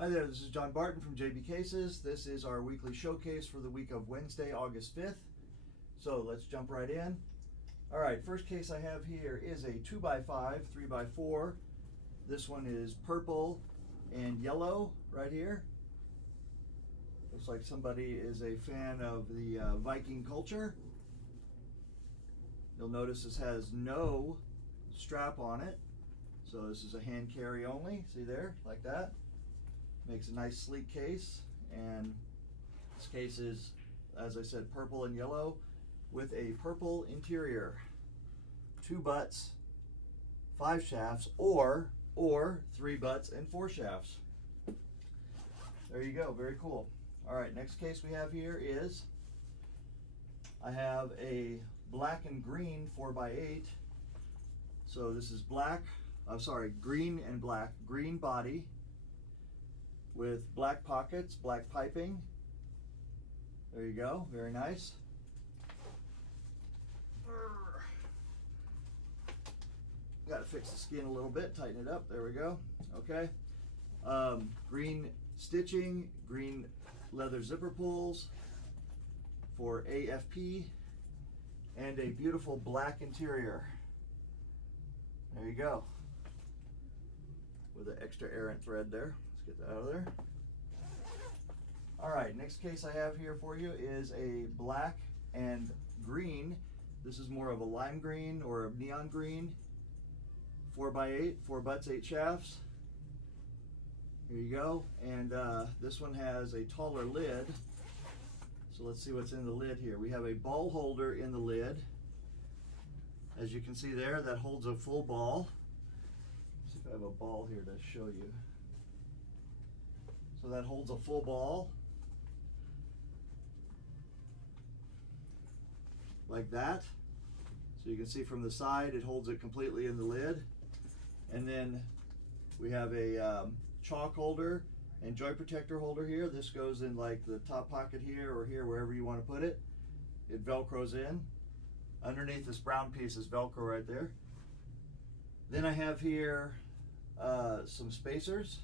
Hi there, this is John Barton from JB Cases. This is our weekly showcase for the week of Wednesday, August 5th. So let's jump right in. All right, first case I have here is a 2x5, 3x4. This one is purple and yellow right here. Looks like somebody is a fan of the Viking culture. You'll notice this has no strap on it. So this is a hand carry only, see there, like that. Makes a nice sleek case, and this case is, as I said, purple and yellow with a purple interior. 2 butts, 5 shafts, or 3 butts and 4 shafts. There you go, very cool. All right, next case we have here is, I have a black and green 4x8. So this is black, green and black, green body with black pockets, black piping. There you go, very nice. Got to fix the skin a little bit, tighten it up, there we go, okay. Green stitching, green leather zipper pulls for AFP, and a beautiful black interior. There you go, with an extra errant thread there. Let's get that out of there. All right, next case I have here for you is a black and green. This is more of a lime green or a neon green. 4x8, 4 butts, 8 shafts. Here you go. And this one has a taller lid. So let's see what's in the lid here. We have a ball holder in the lid. As you can see there, that holds a full ball. Let's see if I have a ball here to show you. So that holds a full ball, like that. So you can see from the side, it holds it completely in the lid. And then we have a chalk holder and joint protector holder here. This goes in like the top pocket here or here, wherever you want to put it. It Velcros in. Underneath this brown piece is Velcro right there. Then I have here some spacers.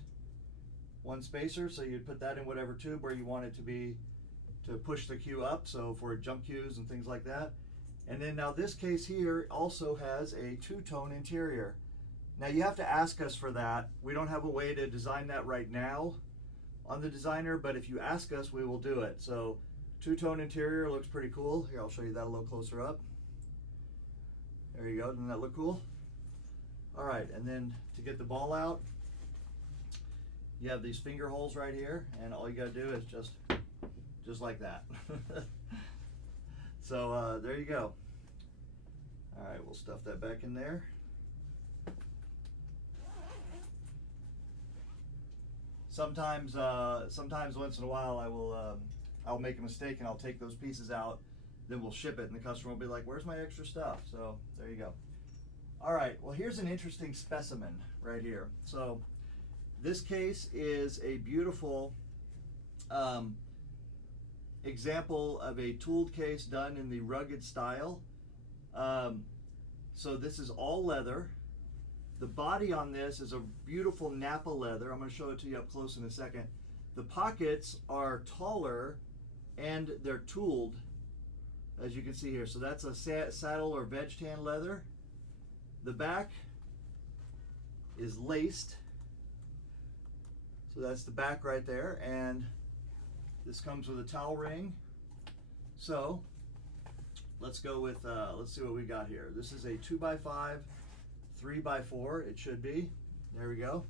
1 spacer, so you'd put that in whatever tube where you want it to be to push the cue up, so for jump cues and things like that. And then now this case here also has a 2-tone interior. Now you have to ask us for that. We don't have a way to design that right now on the designer, but if you ask us, we will do it. So 2-tone interior looks pretty cool. Here, I'll show you that a little closer up. There you go, doesn't that look cool? All right, and then to get the ball out, you have these finger holes right here, and all you gotta do is just like that. So there you go. All right, we'll stuff that back in there. Sometimes once in a while I'll make a mistake and I'll take those pieces out, then we'll ship it and the customer will be like, where's my extra stuff? So there you go. All right, well, here's an interesting specimen right here. So this case is a beautiful example of a tooled case done in the rugged style. So this is all leather. The body on this is a beautiful Napa leather. I'm going to show it to you up close in a second. The pockets are taller and they're tooled, as you can see here. So that's a saddle or veg tan leather. The back is laced. So that's the back right there, and this comes with a towel ring. So let's go with, let's see what we got here. This is a 2x5, 3x4, it should be. There we go.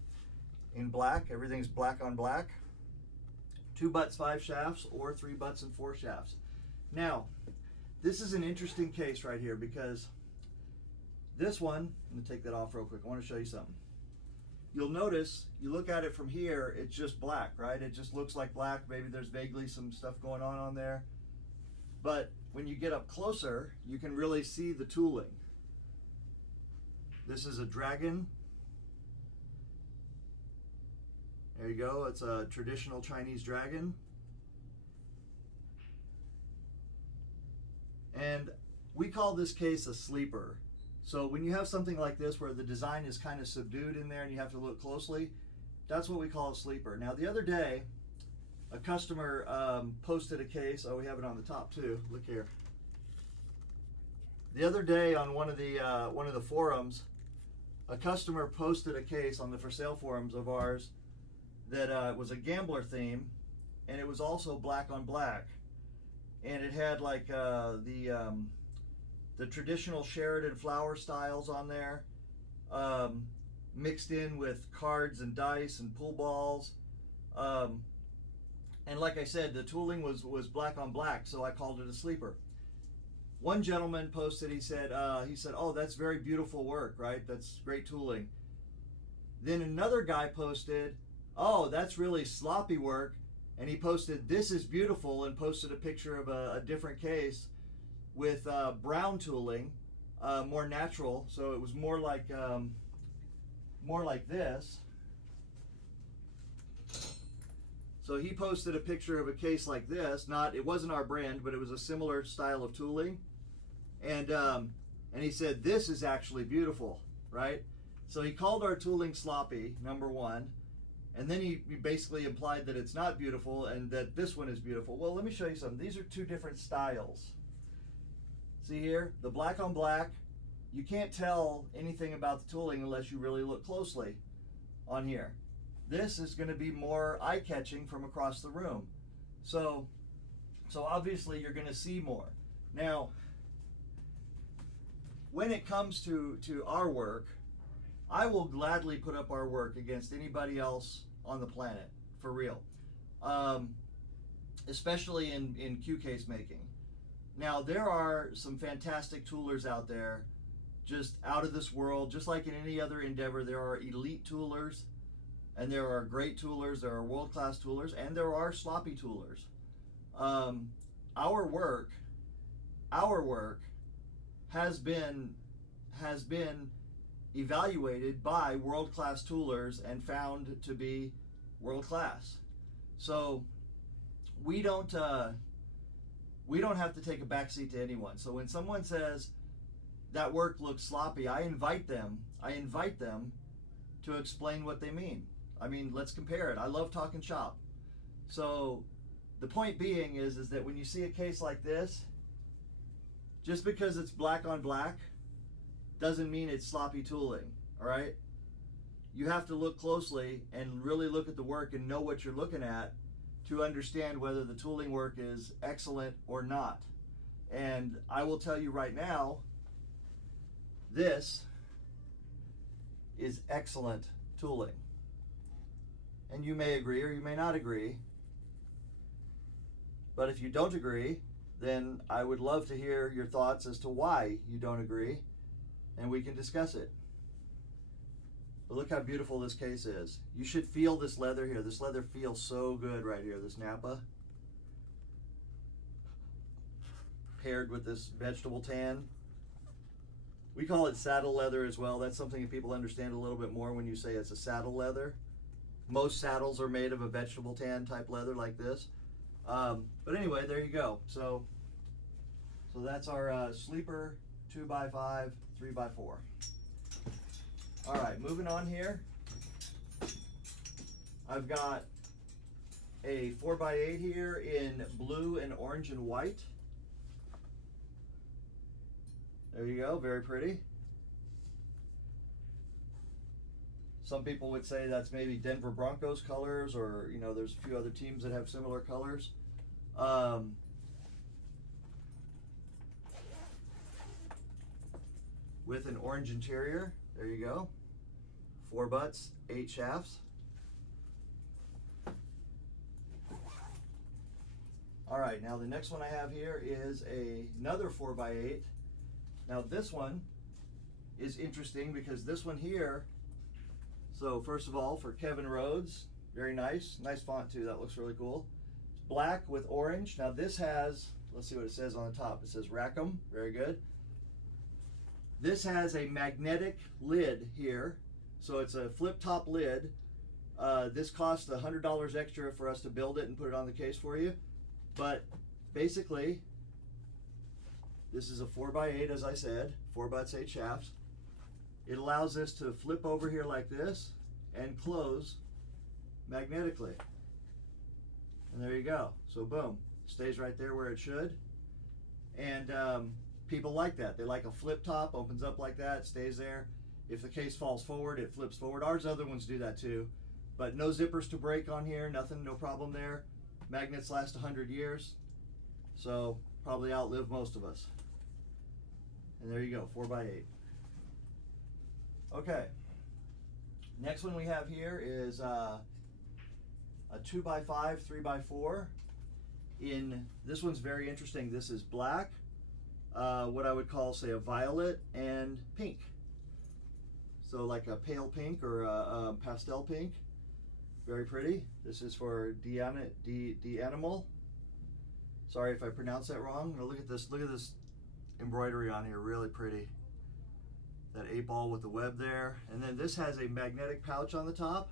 In black, everything's black on black. 2 butts, 5 shafts, or 3 butts and 4 shafts. Now, this is an interesting case right here because this one, I'm gonna take that off real quick. I wanna show you something. You'll notice, you look at it from here, it's just black, right? It just looks like black. Maybe there's vaguely some stuff going on there. But when you get up closer, you can really see the tooling. This is a dragon. There you go, it's a traditional Chinese dragon. And we call this case a sleeper. So when you have something like this where the design is kind of subdued in there and you have to look closely, that's what we call a sleeper. Now the other day, a customer posted a case. Oh, we have it on the top too. Look here. The other day on one of the forums, a customer posted a case on the for sale forums of ours that was a gambler theme, and it was also black on black, and it had like the traditional Sheridan flower styles on there, mixed in with cards and dice and pool balls, and like I said, the tooling was black on black, so I called it a sleeper. One gentleman posted, he said, oh, that's very beautiful work, right? That's great tooling. Then another guy posted, oh, that's really sloppy work. And he posted, this is beautiful, and posted a picture of a different case with brown tooling, more natural. So it was more like this. So he posted a picture of a case like this. It wasn't our brand, but it was a similar style of tooling. And he said, this is actually beautiful, right? So he called our tooling sloppy, number one. And then he basically implied that it's not beautiful and that this one is beautiful. Well, let me show you something. These are two different styles. See here, the black on black. You can't tell anything about the tooling unless you really look closely on here. This is going to be more eye-catching from across the room. So obviously you're going to see more. Now, when it comes to our work, I will gladly put up our work against anybody else on the planet, for real. Especially in Q case making. Now, there are some fantastic toolers out there, just out of this world. Just like in any other endeavor, there are elite toolers, and there are great toolers, there are world-class toolers, and there are sloppy toolers. Our work has been evaluated by world-class toolers and found to be world-class. So we don't have to take a backseat to anyone. So when someone says that work looks sloppy, I invite them to explain what they mean. I mean, let's compare it. I love talking shop. So the point being is that when you see a case like this, just because it's black on black doesn't mean it's sloppy tooling, all right? You have to look closely and really look at the work and know what you're looking at to understand whether the tooling work is excellent or not. And I will tell you right now, this is excellent tooling. And you may agree or you may not agree. But if you don't agree, then I would love to hear your thoughts as to why you don't agree, and we can discuss it. But look how beautiful this case is. You should feel this leather here. This leather feels so good right here, this Napa. Paired with this vegetable tan. We call it saddle leather as well. That's something that people understand a little bit more when you say it's a saddle leather. Most saddles are made of a vegetable tan type leather like this. But anyway, there you go. So that's our sleeper 2x5, 3x4. All right, moving on here. I've got a 4x8 here in blue and orange and white. There you go, very pretty. Some people would say that's maybe Denver Broncos colors, or there's a few other teams that have similar colors. With an orange interior, there you go. 4 butts, 8 shafts. All right, now the next one I have here is another 4x8. Now this one is interesting because this one here, so first of all, for Kevin Rhodes, very nice. Nice font too, that looks really cool. It's black with orange. Now this has, let's see what it says on the top. It says Rackham, very good. This has a magnetic lid here. So it's a flip top lid. This cost $100 extra for us to build it and put it on the case for you. But basically, this is a 4x8, as I said, 4 butts, 8 shafts. It allows this to flip over here like this and close magnetically. And there you go. So boom, stays right there where it should. And people like that. They like a flip top, opens up like that, stays there. If the case falls forward, it flips forward. Ours other ones do that too. But no zippers to break on here, nothing, no problem there. Magnets last 100 years. So probably outlive most of us. And there you go, 4x8. Okay. Next one we have here is a 2x5, 3x4. This one's very interesting. This is black, what I would call, say, a violet and pink. So like a pale pink or a pastel pink. Very pretty. This is for Animal. Sorry if I pronounced that wrong. Now look at this. Look at this embroidery on here. Really pretty. That 8-ball with the web there. And then this has a magnetic pouch on the top.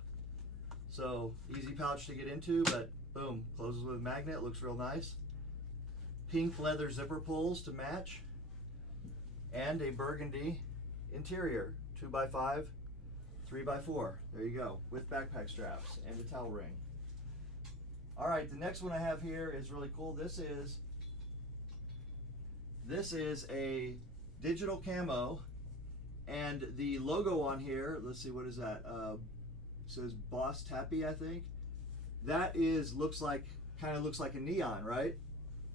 So easy pouch to get into, but boom, closes with a magnet. Looks real nice. Pink leather zipper pulls to match. And a burgundy interior. 2x5, 3x4. There you go, with backpack straps and a towel ring. All right, the next one I have here is really cool. This is a digital camo, and the logo on here, let's see, what is that? It says Boss Tappy, I think. That kind of looks like a neon, right?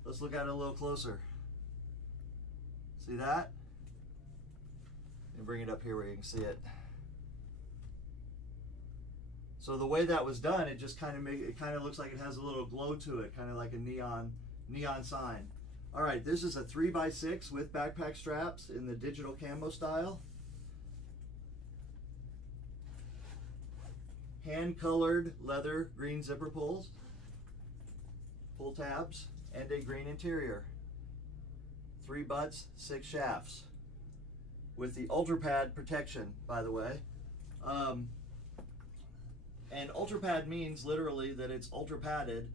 Let's look at it a little closer. See that? And bring it up here where you can see it. So the way that was done, it just kind of looks like it has a little glow to it, kind of like a neon sign. All right, this is a 3x6 with backpack straps in the digital camo style. Hand-colored leather green zipper pulls, pull tabs, and a green interior. 3 butts, 6 shafts. With the Ultra Pad protection, by the way. And Ultra Pad means literally that it's ultra padded.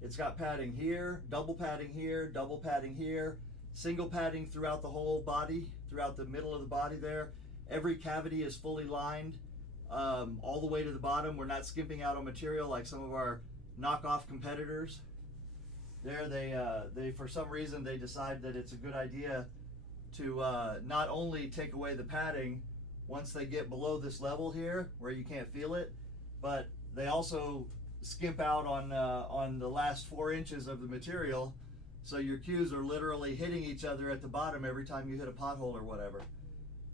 It's got padding here, double padding here, double padding here, single padding throughout the whole body, throughout the middle of the body there. Every cavity is fully lined all the way to the bottom. We're not skimping out on material like some of our knockoff competitors. There, they for some reason, they decide that it's a good idea to not only take away the padding once they get below this level here where you can't feel it, but they also skimp out on the last 4 inches of the material, so your cues are literally hitting each other at the bottom every time you hit a pothole or whatever.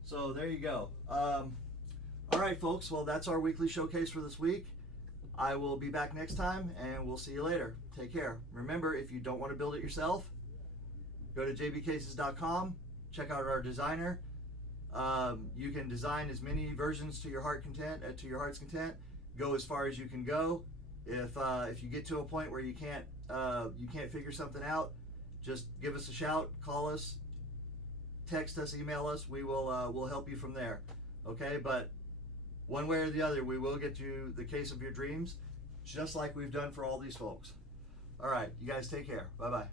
So there you go. All right, folks, well, that's our weekly showcase for this week. I will be back next time, and we'll see you later. Take care. Remember, if you don't want to build it yourself, go to jbcases.com. Check out our designer. You can design as many versions to your heart's content. Go as far as you can go. If you get to a point where you can't figure something out, just give us a shout, call us, text us, email us. We'll help you from there. Okay, but one way or the other, we will get you the case of your dreams, just like we've done for all these folks. All right, you guys take care. Bye bye.